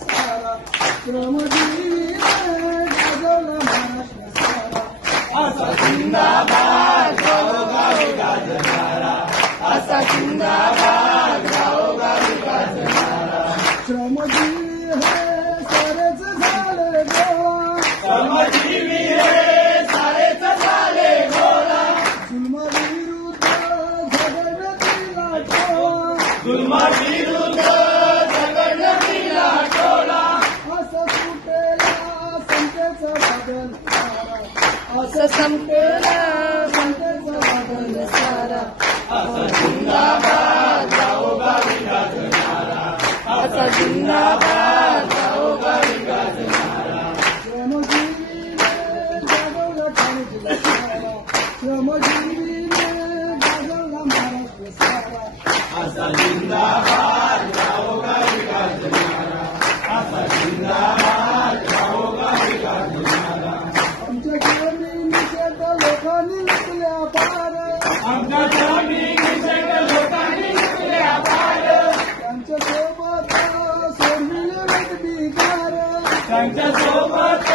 सारा श्रमजीवी गाजवला महाराष्ट्र सारा असा जिंदाबाद गावोगावी गाजणारा असा जिंदाबाद गावोगावी गाजणारा श्रमजीवी हे सारेच झाले गोळा श्रमजीवी हे सारेच झाले गोळा जुलमाविरुद्ध झगडतीला टोळा जुलमाविरुद्ध झगडतीला टोळा असं सुटेला संतेचा बदल असं संपेला संतेचा बदल सारा असा जिंदाबाद गावोगावी गाजणारा असा जिंदाबाद गावोगावी गाजणारा श्रमजीवीने जागवला ठाणे जिल्हा सारा श्रमजीवीने जागवला महाराष्ट्र सारा असा जिंदाबाद गावोगावी गाजणारा असा जिंदाबाद गावोगावी गाजणारा आमच्या जमिनीच्या लोकांनी लुटल्या पार आमच्या जमिनीच्या लोकांनी लुटल्या पार त्यांच्या सोबत सोडविले बिकार त्यांच्या सोबत